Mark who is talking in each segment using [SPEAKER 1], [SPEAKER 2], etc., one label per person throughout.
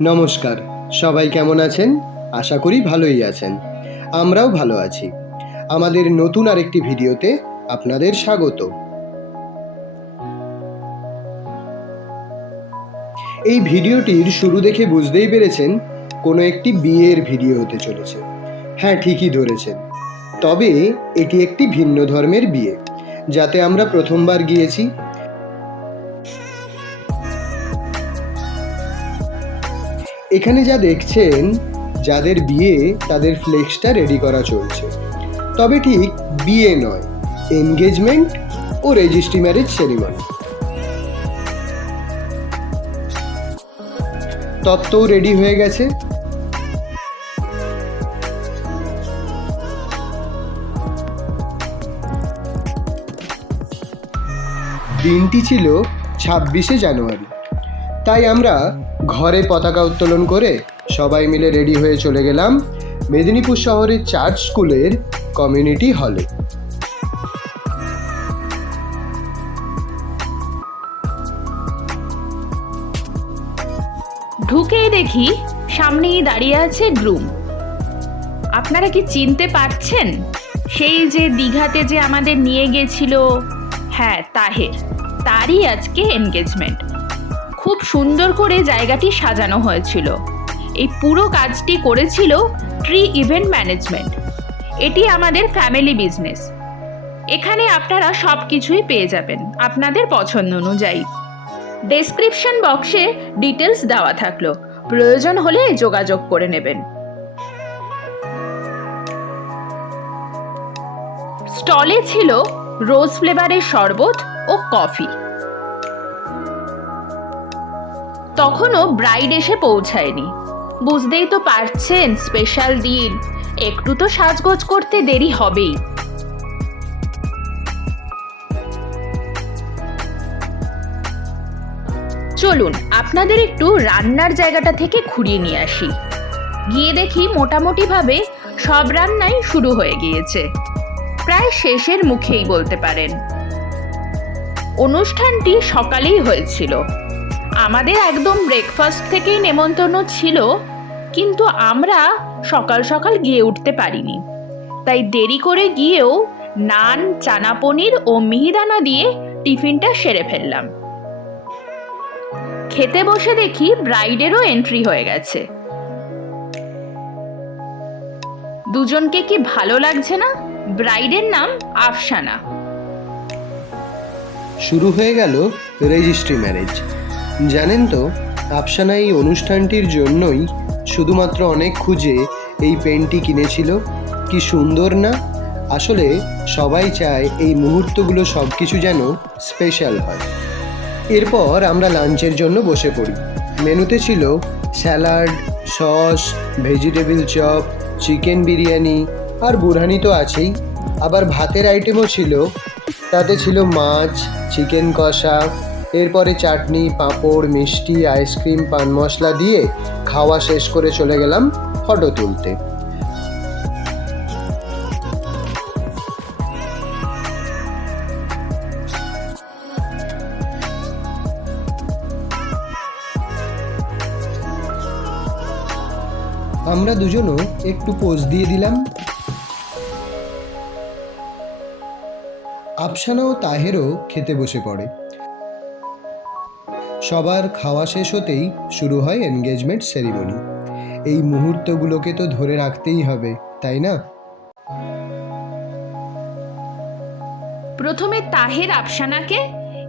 [SPEAKER 1] নমস্কার, সবাই কেমন আছেন? আশা করি ভালোই আছেন। আমরাও ভালো আছি। আমাদের নতুন আরেকটি ভিডিওতে আপনাদের স্বাগত। এই ভিডিওটির শুরু দেখে বুঝতেই পেরেছেন, কোনো একটি বিয়ের ভিডিও হতে চলেছে। হ্যাঁ ঠিকই ধরেছেন। তবে এটি একটি ভিন্ন ধর্মের বিয়ে, যাতে আমরা প্রথমবার গিয়েছি এখানে যা দেখছেন, যাদের বিয়ে, তাদের ফ্লেক্সটা রেডি করা চলছে। তবে ঠিক বিয়ে নয় এনগেজমেন্ট ও রেজিস্ট্রি ম্যারেজ সেরিমনি তত্ত্বও রেডি হয়ে গেছে। দিনটি ছিল ছাব্বিশে জানুয়ারি। তাই আমরা ঘরে পতাকা উত্তোলন করে সবাই মিলে রেডি হয়ে চলে গেলাম মেদিনীপুর শহরের চার্চ স্কুলের কমিউনিটি হলে।
[SPEAKER 2] ঢুকেই দেখি সামনেই দাঁড়িয়ে আছে গ্রুম আপনারা কি চিনতে পারছেন? সেই যে দীঘাতে যে আমাদের নিয়ে গেছিল হ্যাঁ তাহের। তারই আজকে এনগেজমেন্ট খুব সুন্দর করে জায়গাটি সাজানো হয়েছিল। এই পুরো কাজটি করেছিল ট্রি ইভেন্ট ম্যানেজমেন্ট এটি আমাদের ফ্যামিলি বিজনেস এখানে আপনারা সব কিছুই পেয়ে যাবেন আপনাদের পছন্দ অনুযায়ী। ডেসক্রিপশন বক্সে ডিটেলস দেওয়া থাকল। প্রয়োজন হলে যোগাযোগ করে নেবেন। স্টলে ছিল রোজ ফ্লেভারের শরবত ও কফি তখনও ব্রাইড এসে পৌঁছায়নি। বুঝতেই তো পারছেন স্পেশাল দিন একটু তো সাজগোজ করতে দেরি হবেই। চলুন, আপনাদের একটু রান্নার জায়গাটা থেকে ঘুরিয়ে নিয়ে আসি। গিয়ে দেখি মোটামুটিভাবে সব রান্নাই শুরু হয়ে গিয়েছে। প্রায় শেষের মুখেই বলতে পারেন। অনুষ্ঠানটি সকালেই হয়েছিল। আমাদের একদম ব্রেকফাস্ট থেকেই নেমন্তন্ন ছিল, কিন্তু আমরা সকাল সকাল গিয়ে উঠতে পারিনি। তাই দেরি করে গিয়েও নান, চানা পনির ও মিহিদানা দিয়ে টিফিনটা সেরে ফেললাম। খেতে বসে দেখি ব্রাইডেরও এন্ট্রি হয়ে গেছে। দুজনকে কি ভালো লাগছে না? ব্রাইডের নাম আফসানা।
[SPEAKER 1] শুরু হয়ে গেল রেজিস্ট্রি ম্যারেজ জানেন তো আফসানা এই অনুষ্ঠানটির জন্যই শুধুমাত্র অনেক খুঁজে এই পেনটি কিনেছিল? কি সুন্দর না? আসলে সবাই চায় এই মুহূর্তগুলো সব কিছু যেন স্পেশাল হয়। এরপর আমরা লাঞ্চের জন্য বসে পড়ি। মেনুতে ছিল salad, sauce, vegetable chop, chicken biryani আর বুরহানি তো আছেই। আবার ভাতের আইটেমও ছিল। তাতে ছিল মাছ, চিকেন কষা এরপরে চাটনি, পাঁপড়, মিষ্টি, আইসক্রিম, পান মশলা দিয়ে খাওয়া শেষ করে চলে গেলাম ফটো তুলতে। আমরা দুজনও একটু পোজ দিয়ে দিলাম। আফসানা ও তাহেরও খেতে বসে পড়ে। সবার খাওয়া শেষ হতেই শুরু হয় এনগেজমেন্ট সেরিমনি এই মুহূর্তগুলোকে তো ধরে রাখতেই হবে, তাই না?
[SPEAKER 2] প্রথমে তাহের আফসানাকে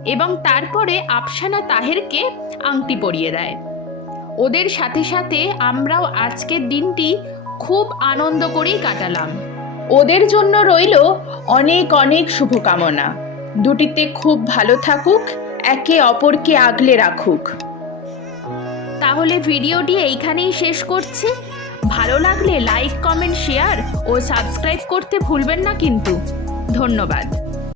[SPEAKER 2] এবং তারপরে আফসানা তাহেরকে আংটি পরিয়ে দেয়। ওদের সাথে সাথে আমরাও আজকের দিনটি খুব আনন্দ করেই কাটালাম। ওদের জন্য রইল অনেক অনেক শুভকামনা। দুটিতে খুব ভালো থাকুক। একে অপরকে আগলে রাখুক। তাহলে ভিডিওটি এইখানেই শেষ করছি। ভালো লাগলে লাইক, কমেন্ট, শেয়ার ও সাবস্ক্রাইব করতে ভুলবেন না কিন্তু। ধন্যবাদ।